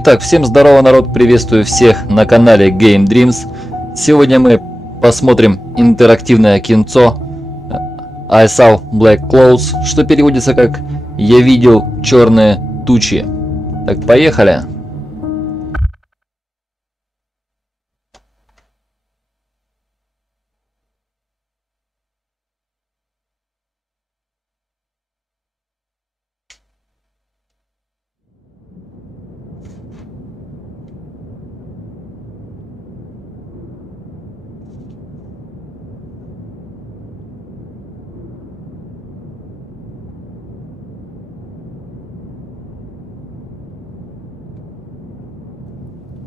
Итак, всем здорово, народ, приветствую всех на канале Game Dreams. Сегодня мы посмотрим интерактивное кинцо I Saw Black Clouds, что переводится как «Я видел черные тучи». Так, поехали!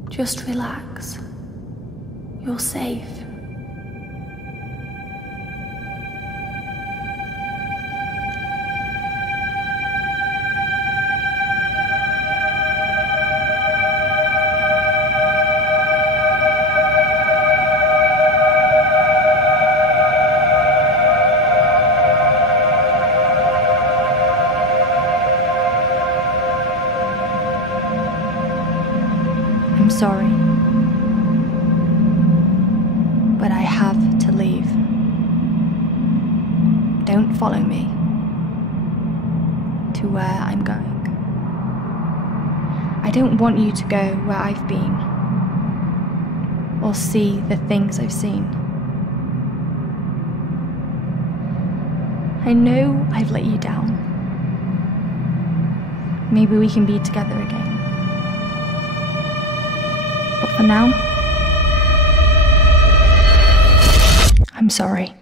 Just relax. You're safe. I'm sorry, but I have to leave. Don't follow me to where I'm going. I don't want you to go where I've been or see the things I've seen. I know I've let you down. Maybe we can be together again. But for now, I'm sorry.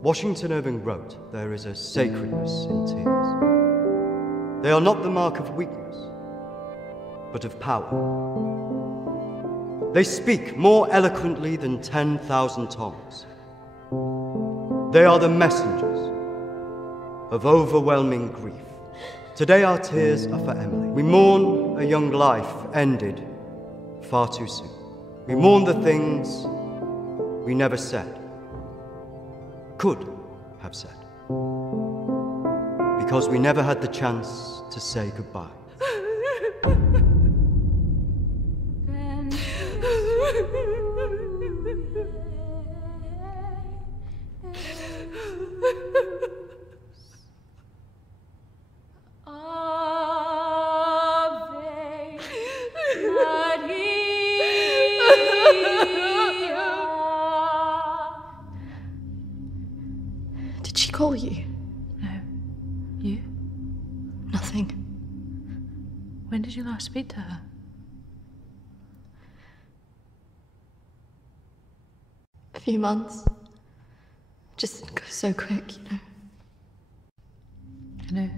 Washington Irving wrote, "There is a sacredness in tears. They are not the mark of weakness, but of power. They speak more eloquently than 10,000 tongues. They are the messengers of overwhelming grief. Today our tears are for Emily. We mourn a young life ended far too soon. We mourn the things we never said, could have said, because we never had the chance to say goodbye." Did she call you? No. You? Nothing. When did you last speak to her? A few months. Just goes so quick, you know. I know.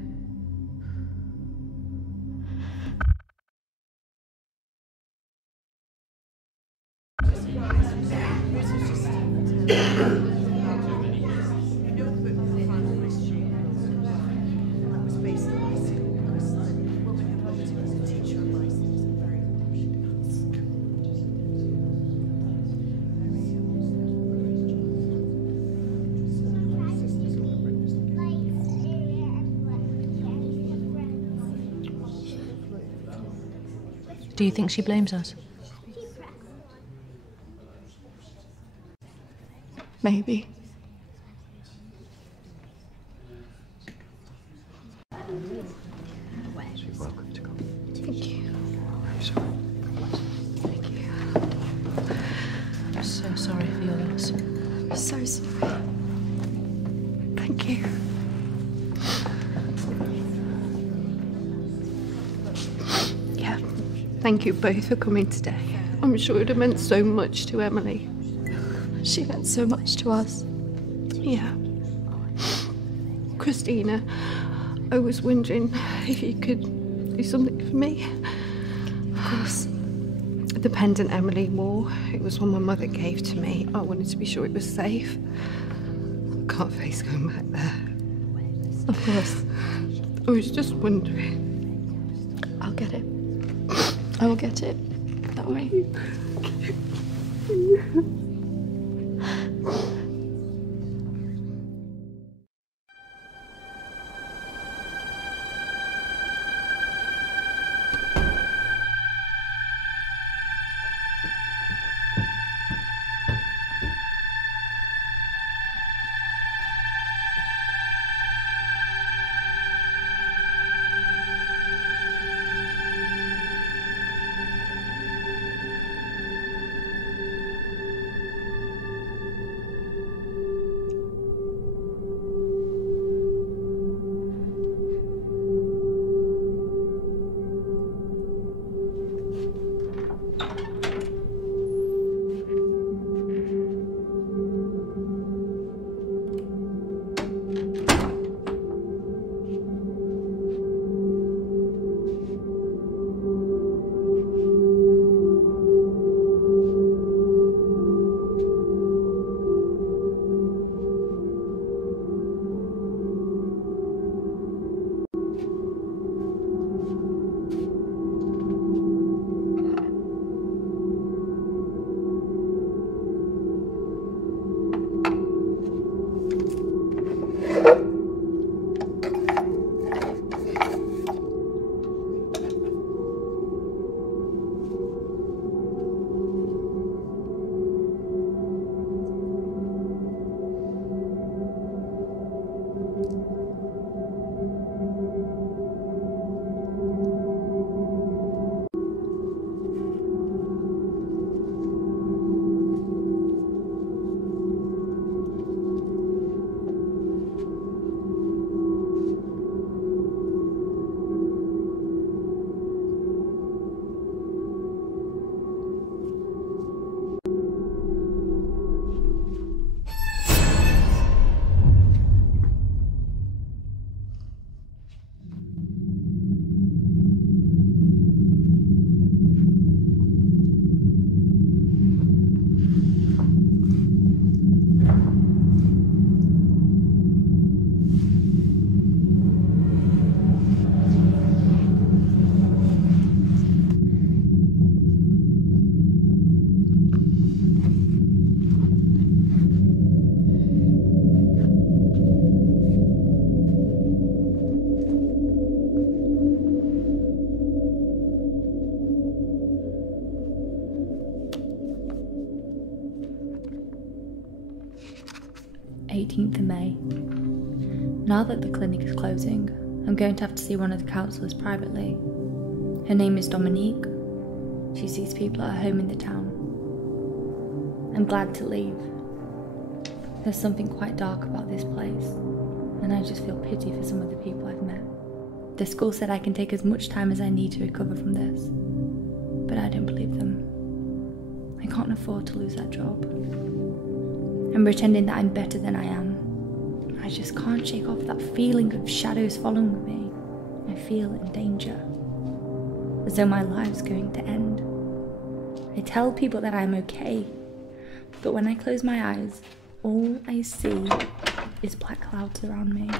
Do you think she blames us? Maybe. You're welcome to come. Thank you. I'm sorry. Thank you. I'm so sorry for your loss. I'm so sorry. Thank you. Yeah, thank you both for coming today. I'm sure it would have meant so much to Emily. She meant so much to us. Yeah. Christina, I was wondering if you could do something for me. Of course. The pendant Emily wore, it was one my mother gave to me. I wanted to be sure it was safe. I can't face going back there. Of course. I was just wondering. I'll get it. I will get it. That way. Of May. Now that the clinic is closing, I'm going to have to see one of the counsellors privately. Her name is Dominique. She sees people at her home in the town. I'm glad to leave. There's something quite dark about this place, and I just feel pity for some of the people I've met. The school said I can take as much time as I need to recover from this, but I don't believe them. I can't afford to lose that job. I'm pretending that I'm better than I am. I just can't shake off that feeling of shadows following me. I feel in danger, as though my life's going to end. I tell people that I'm okay, but when I close my eyes, all I see is black clouds around me.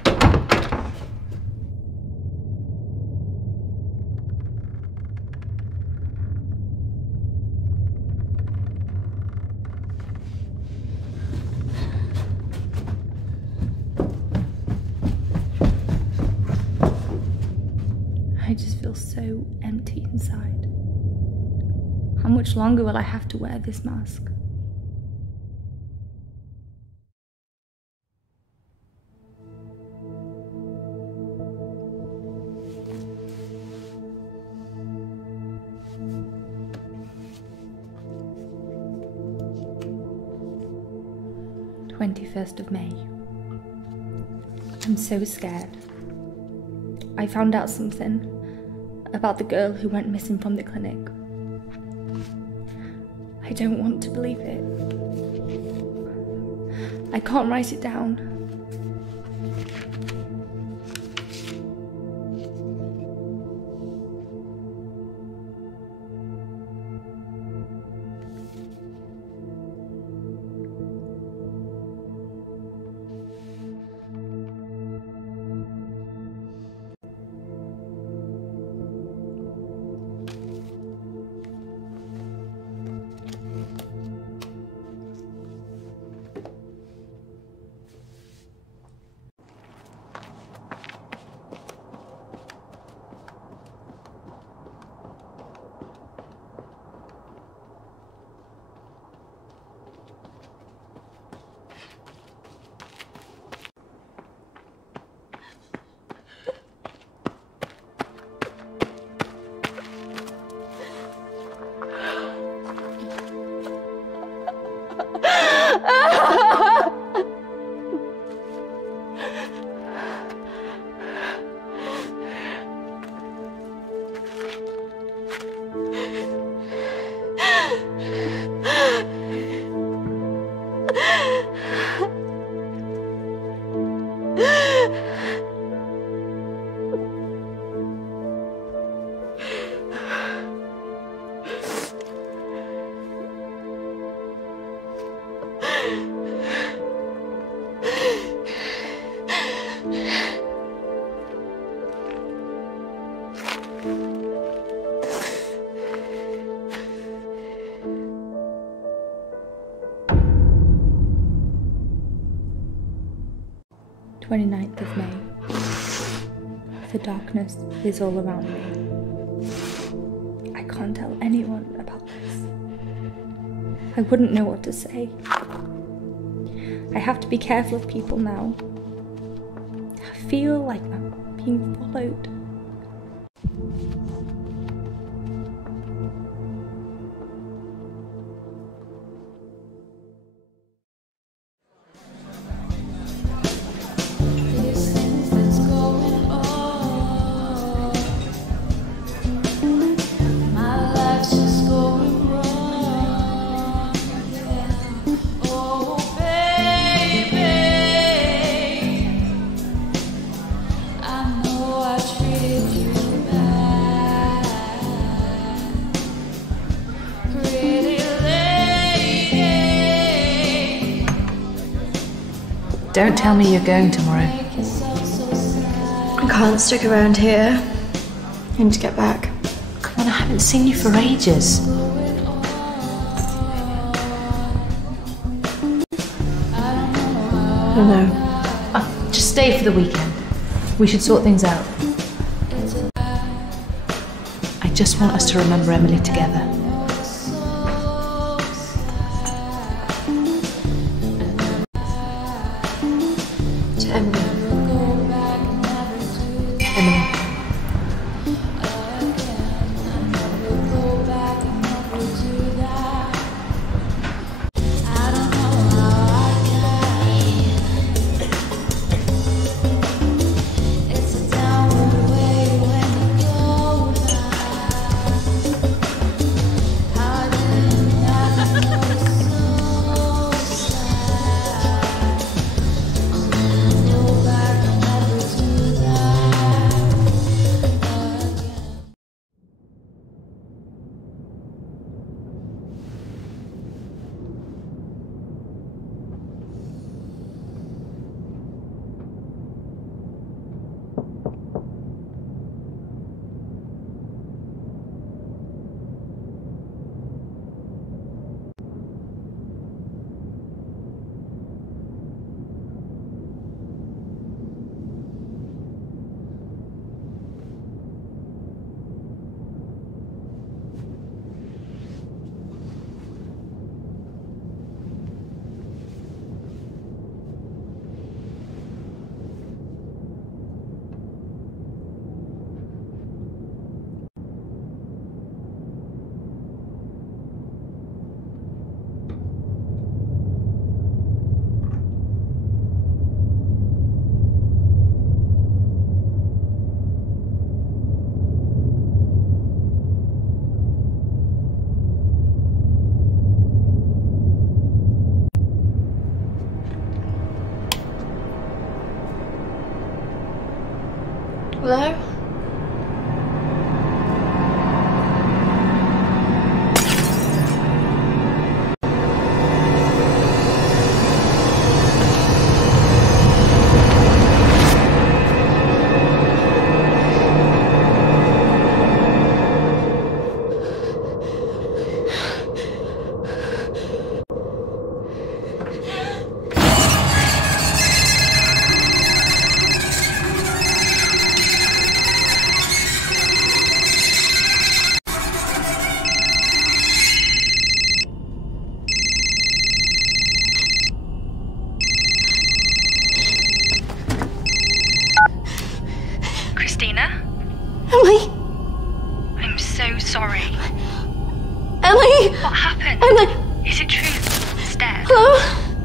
I just feel so empty inside. How much longer will I have to wear this mask? of May. I'm so scared. I found out something about the girl who went missing from the clinic. I don't want to believe it. I can't write it down. 29th of May. The darkness is all around me. I can't tell anyone about this. I wouldn't know what to say. I have to be careful of people now. I feel like I'm being followed. Don't tell me you're going tomorrow. I can't stick around here. I need to get back. Come on, I haven't seen you for ages. I don't know. Just stay for the weekend. We should sort things out. I just want us to remember Emily together. Hello? Christina? Emily! I'm so sorry. Emily! What happened? Emily! Is it true? Steph? Hello?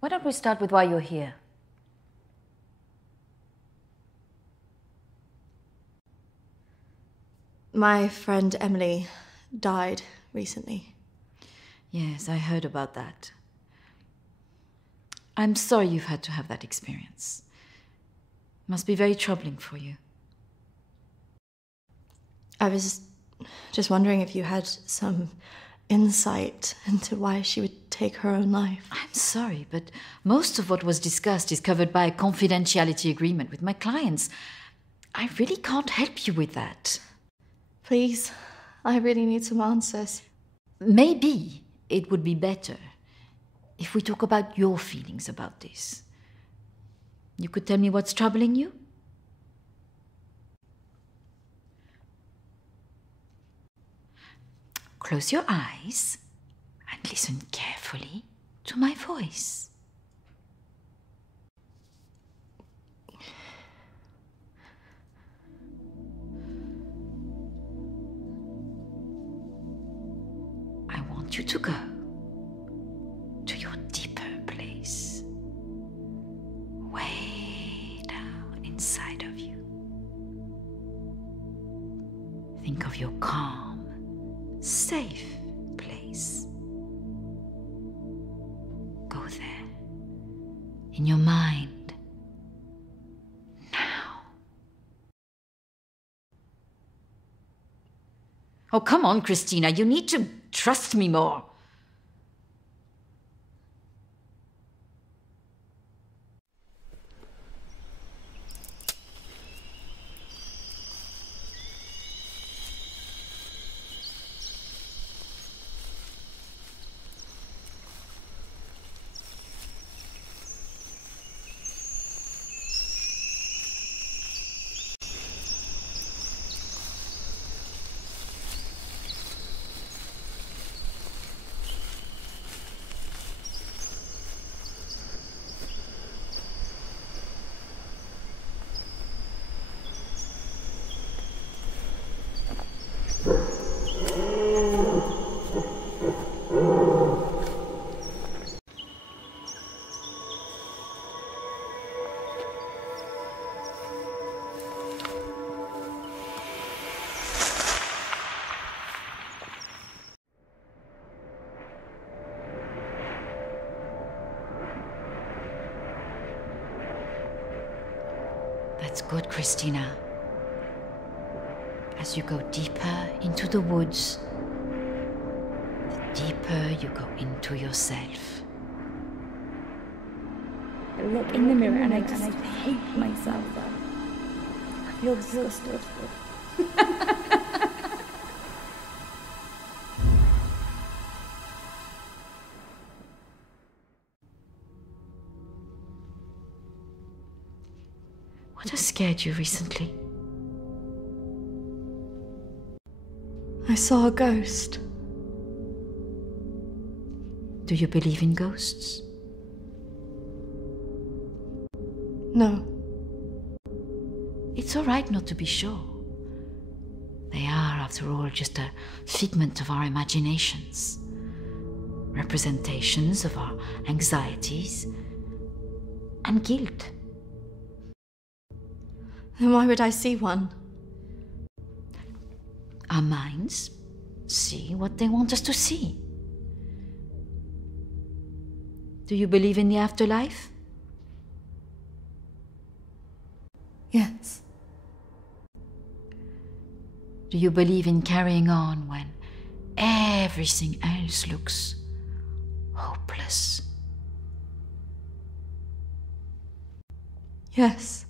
Why don't we start with why you're here? My friend Emily died recently. Yes, I heard about that. I'm sorry you've had to have that experience. Must be very troubling for you. I was just wondering if you had some insight into why she would take her own life. I'm sorry, but most of what was discussed is covered by a confidentiality agreement with my clients. I really can't help you with that. Please, I really need some answers. Maybe it would be better if we talk about your feelings about this. You could tell me what's troubling you? Close your eyes and listen carefully to my voice. I want you to go to your deeper place, way down inside of you. Think of your calm, safe place. Go there, in your mind, now. Oh, come on, Christina, you need to trust me more. That's good, Christina. As you go deeper into the woods, the deeper you go into yourself. I look in the mirror and I just hate myself. I feel exhausted. What has scared you recently? I saw a ghost. Do you believe in ghosts? No. It's all right not to be sure. They are, after all, just a figment of our imaginations. Representations of our anxieties and guilt. Then why would I see one? Our minds see what they want us to see. Do you believe in the afterlife? Yes. Do you believe in carrying on when everything else looks hopeless? Yes.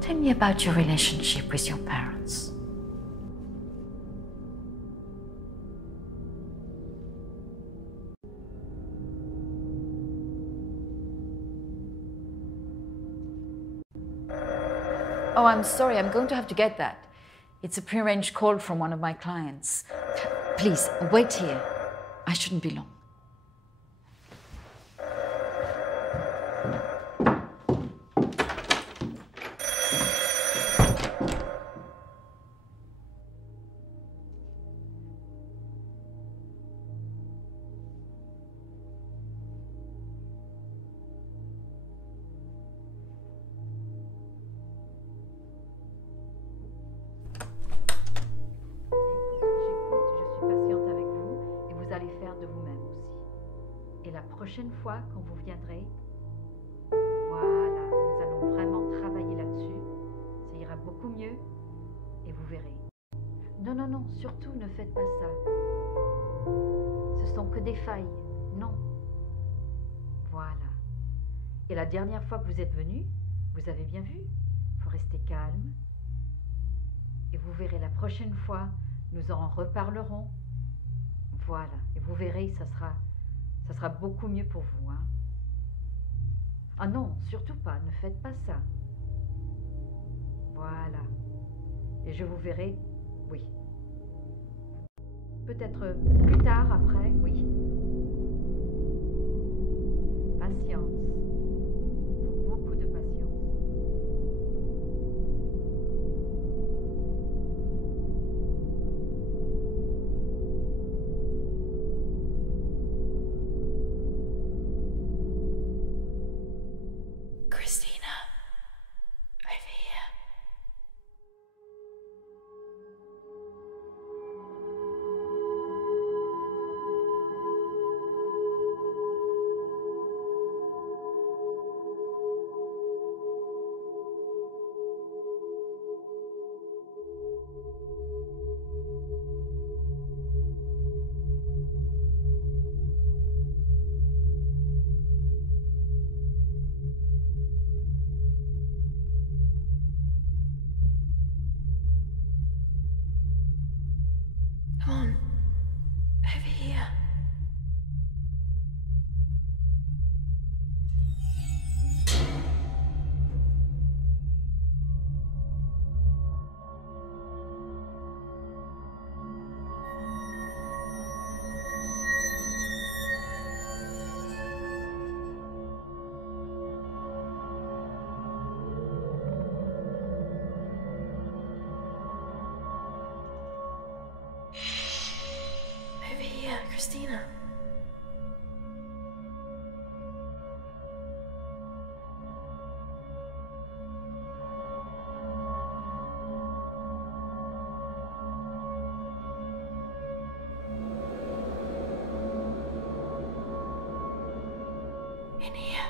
Tell me about your relationship with your parents. Oh, I'm sorry, I'm going to have to get that. It's a prearranged call from one of my clients. Please, wait here. I shouldn't be long. Prochaine fois, quand vous viendrez, voilà, nous allons vraiment travailler là-dessus. Ça ira beaucoup mieux et vous verrez. Non, non, non, surtout ne faites pas ça. Ce sont que des failles, non. Voilà. Et la dernière fois que vous êtes venu, vous avez bien vu, il faut rester calme. Et vous verrez, la prochaine fois, nous en reparlerons. Voilà, et vous verrez, ça sera beaucoup mieux pour vous, hein. Ah non, surtout pas, ne faites pas ça. Voilà. Et je vous verrai, oui. Peut-être plus tard, après, oui. Patience. Beaucoup de patience. Christina. In here.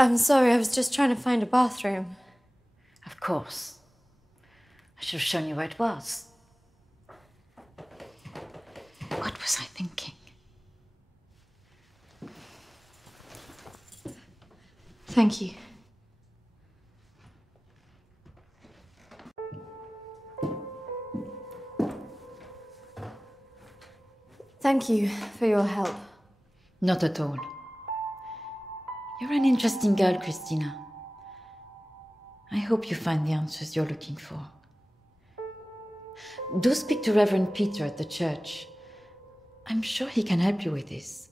I'm sorry, I was just trying to find a bathroom. Of course. I should have shown you where it was. What was I thinking? Thank you. Thank you for your help. Not at all. You're an interesting girl, Christina. I hope you find the answers you're looking for. Do speak to Reverend Peter at the church. I'm sure he can help you with this.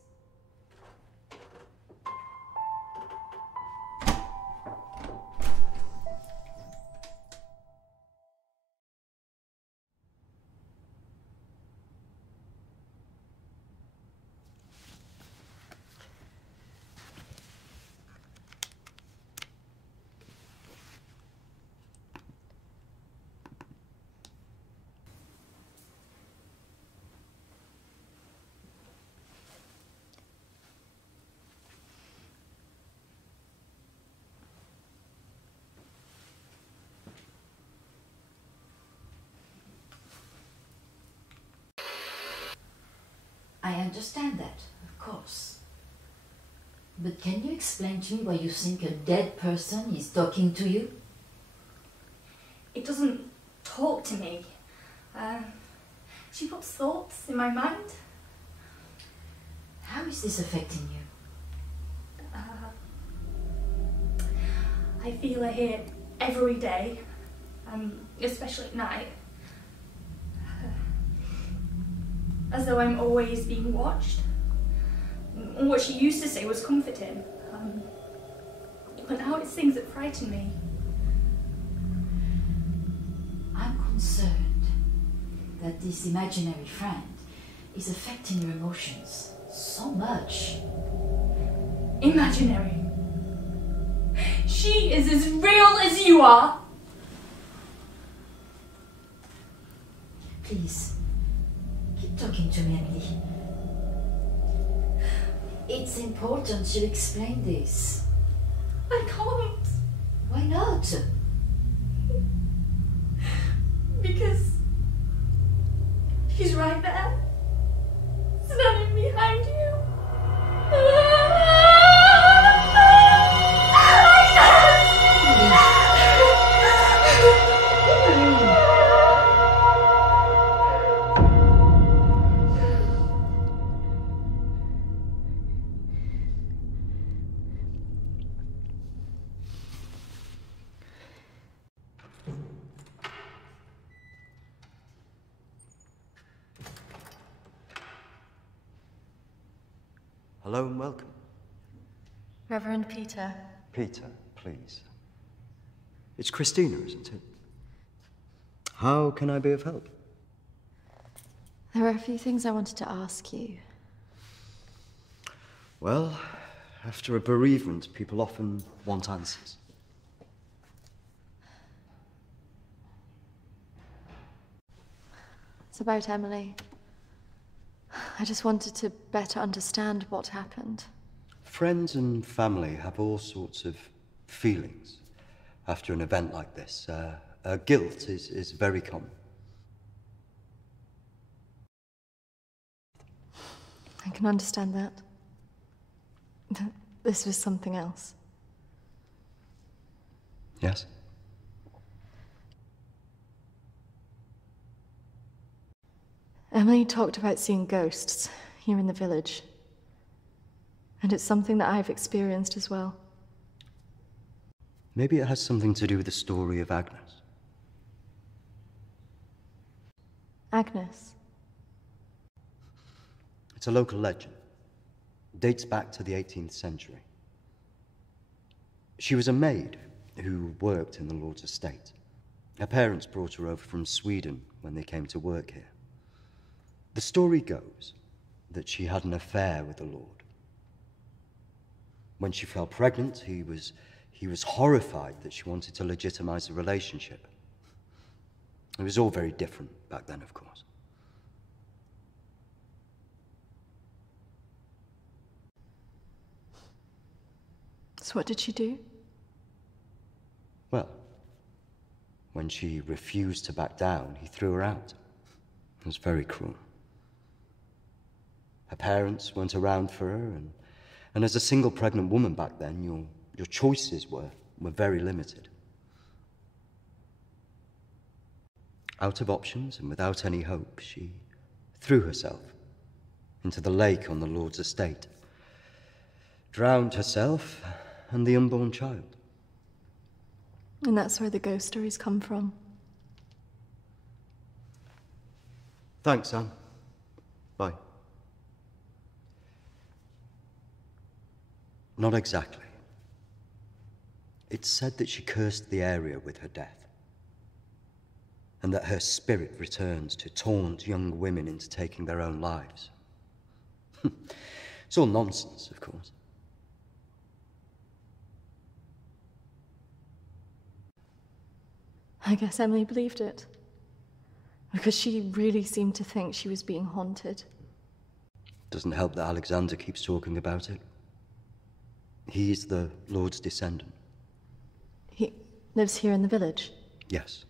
I understand that, of course. But can you explain to me why you think a dead person is talking to you? It doesn't talk to me. She puts thoughts in my mind. How is this affecting you? I feel her here every day, especially at night. As though I'm always being watched. What she used to say was comforting, but now it's things that frighten me. I'm concerned that this imaginary friend is affecting your emotions so much. Imaginary. She is as real as you are. Please, keep talking to me, Emily. It's important you explain this. I can't. Why not? Because she's right there, standing behind you. Hello and welcome. Reverend Peter. Peter, please. It's Christina, isn't it? How can I be of help? There are a few things I wanted to ask you. Well, after a bereavement, people often want answers. It's about Emily. I just wanted to better understand what happened. Friends and family have all sorts of feelings after an event like this. Guilt is very common. I can understand that. This was something else. Yes? Emily talked about seeing ghosts here in the village. And it's something that I've experienced as well. Maybe it has something to do with the story of Agnes. Agnes? It's a local legend. It dates back to the 18th century. She was a maid who worked in the Lord's estate. Her parents brought her over from Sweden when they came to work here. The story goes that she had an affair with the Lord. When she fell pregnant, he was horrified that she wanted to legitimize the relationship. It was all very different back then, of course. So what did she do? Well, when she refused to back down, he threw her out. It was very cruel. Her parents weren't around for her, and as a single pregnant woman back then, your choices were very limited. Out of options and without any hope, she threw herself into the lake on the Lord's estate, drowned herself and the unborn child. And that's where the ghost stories come from. Thanks, Anne. Bye. Not exactly. It's said that she cursed the area with her death, and that her spirit returns to taunt young women into taking their own lives. It's all nonsense, of course. I guess Emily believed it. Because she really seemed to think she was being haunted. Doesn't help that Alexander keeps talking about it. He's the Lord's descendant. He lives here in the village? Yes.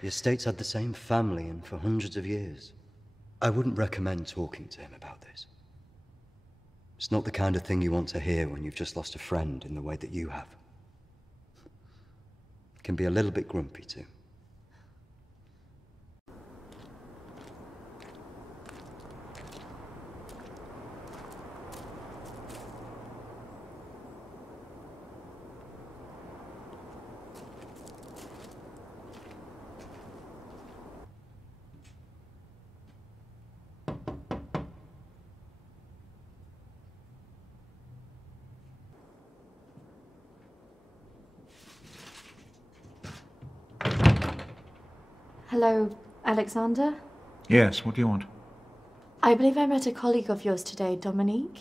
The estate's had the same family and for hundreds of years. I wouldn't recommend talking to him about this. It's not the kind of thing you want to hear when you've just lost a friend in the way that you have. It can be a little bit grumpy too. Hello, Alexander? Yes, what do you want? I believe I met a colleague of yours today, Dominique.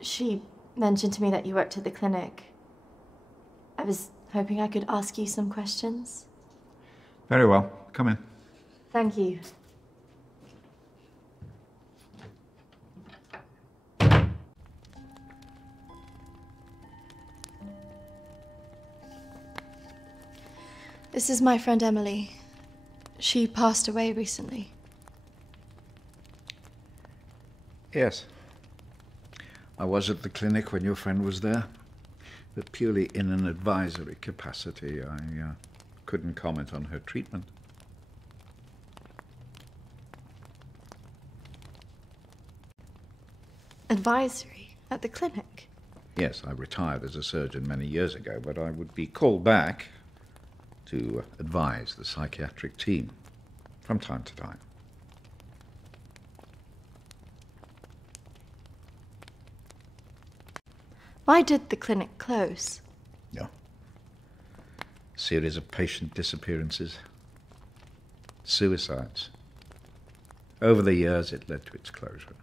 She mentioned to me that you worked at the clinic. I was hoping I could ask you some questions. Very well. Come in. Thank you. This is my friend Emily. She passed away recently. Yes. I was at the clinic when your friend was there, but purely in an advisory capacity. I couldn't comment on her treatment. Advisory? At the clinic? Yes, I retired as a surgeon many years ago, but I would be called back to advise the psychiatric team from time to time. Why did the clinic close? No. Series of patient disappearances. Suicides. Over the years, it led to its closure.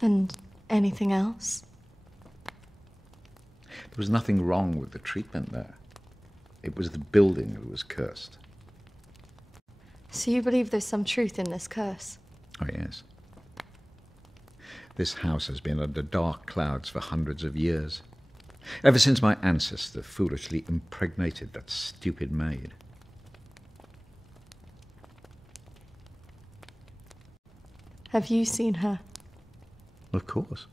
And anything else? There was nothing wrong with the treatment there. It was the building that was cursed. So you believe there's some truth in this curse? Oh, yes. This house has been under dark clouds for hundreds of years. Ever since my ancestor foolishly impregnated that stupid maid. Have you seen her? Of course.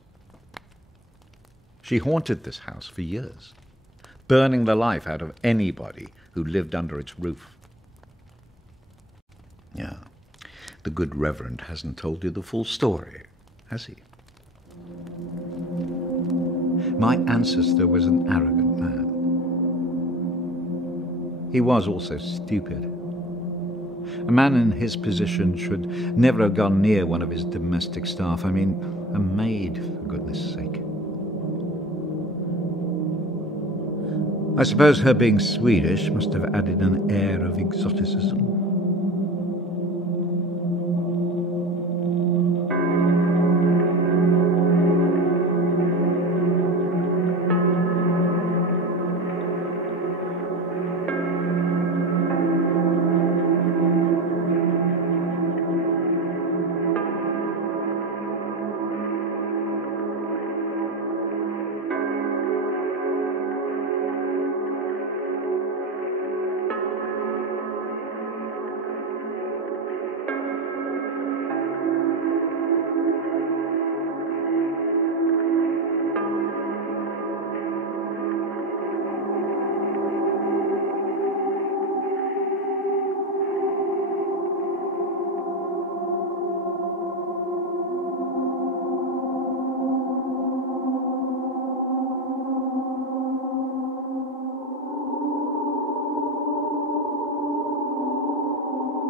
She haunted this house for years, burning the life out of anybody who lived under its roof. Yeah, the good Reverend hasn't told you the full story, has he? My ancestor was an arrogant man. He was also stupid. A man in his position should never have gone near one of his domestic staff. I mean, a maid, for goodness sake. I suppose her being Swedish must have added an air of exoticism.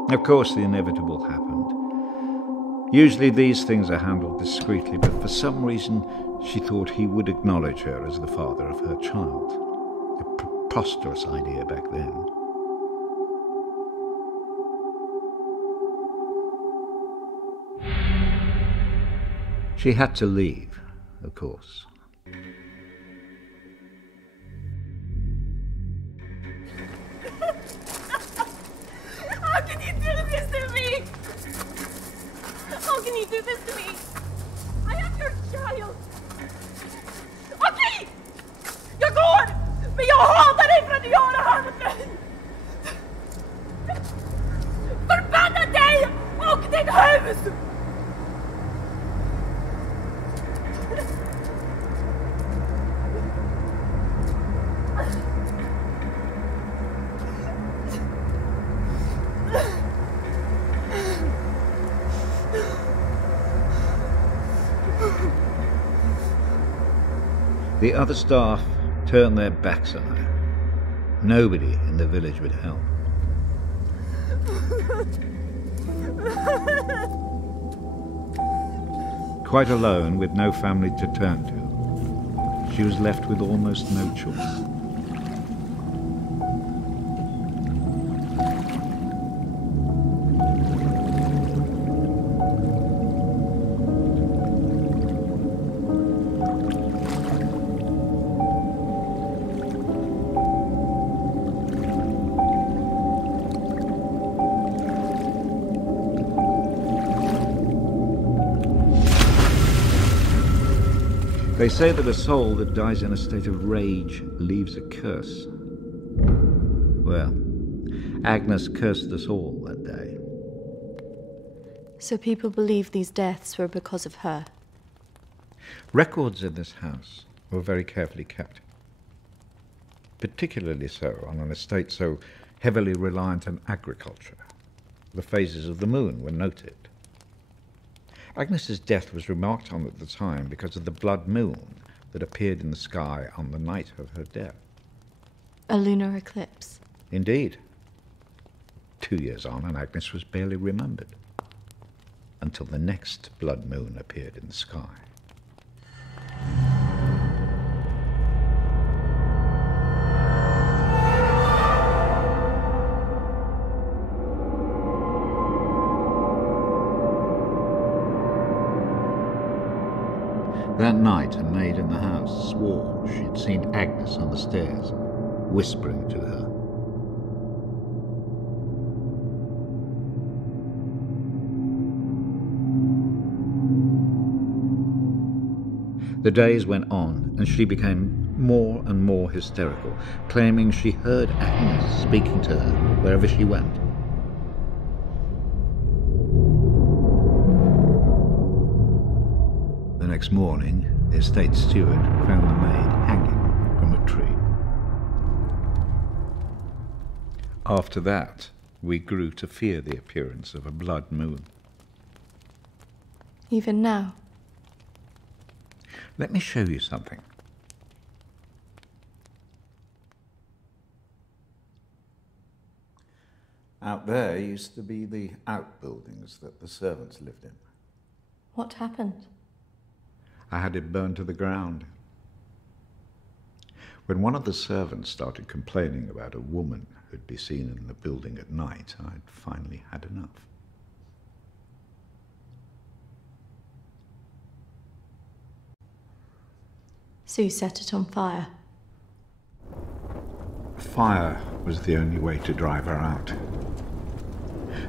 Of course, the inevitable happened. Usually these things are handled discreetly, but for some reason she thought he would acknowledge her as the father of her child. A preposterous idea back then. She had to leave, of course. How can you do this to me? How can you do this to me? I am your child. Okej! Jag går! Men jag hatar dig för att du gör det här mot mig! this to me. The other staff turned their backs on her. Nobody in the village would help. Quite alone, with no family to turn to, she was left with almost no choice. They say that a soul that dies in a state of rage leaves a curse. Well, Agnes cursed us all that day. So people believe these deaths were because of her? Records in this house were very carefully kept. Particularly so on an estate so heavily reliant on agriculture. The phases of the moon were noted. Agnes's death was remarked on at the time because of the blood moon that appeared in the sky on the night of her death. A lunar eclipse? Indeed. 2 years on, and Agnes was barely remembered, until the next blood moon appeared in the sky. That night, a maid in the house swore she'd seen Agnes on the stairs, whispering to her. The days went on, and she became more and more hysterical, claiming she heard Agnes speaking to her wherever she went. The next morning, the estate steward found the maid hanging from a tree. After that, we grew to fear the appearance of a blood moon. Even now? Let me show you something. Out there used to be the outbuildings that the servants lived in. What happened? I had it burned to the ground. When one of the servants started complaining about a woman who'd be seen in the building at night, I'd finally had enough. So you set it on fire? Fire was the only way to drive her out.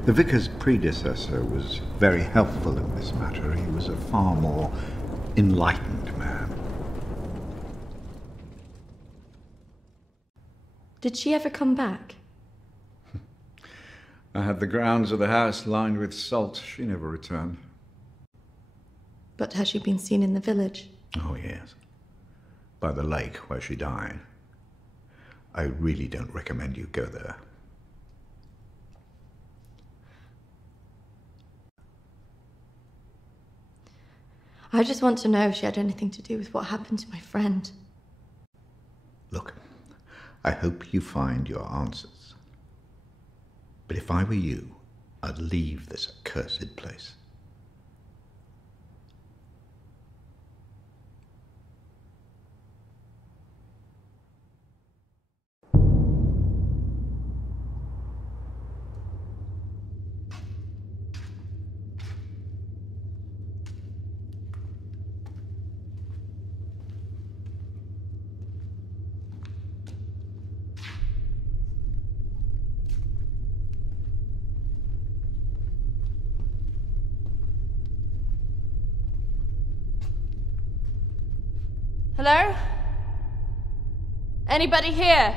The vicar's predecessor was very helpful in this matter. He was a far more enlightened man. Did she ever come back? I had the grounds of the house lined with salt. She never returned. But has she been seen in the village? Oh, yes. By the lake where she died. I really don't recommend you go there. I just want to know if she had anything to do with what happened to my friend. Look, I hope you find your answers. But if I were you, I'd leave this accursed place. Hello? Anybody here?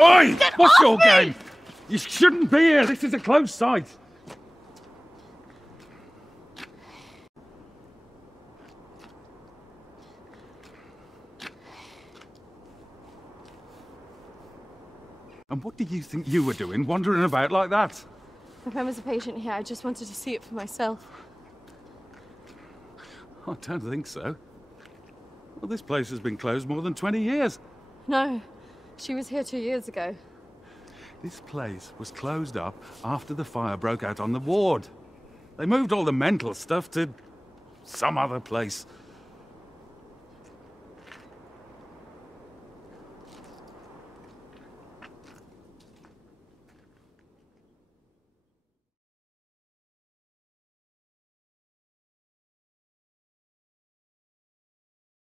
Oi! What's off your me! game? You shouldn't be here. This is a closed site. And what do you think you were doing, wandering about like that? If I was a patient here, I just wanted to see it for myself. I don't think so. Well, this place has been closed more than 20 years. No, she was here 2 years ago. This place was closed up after the fire broke out on the ward. They moved all the mental stuff to some other place.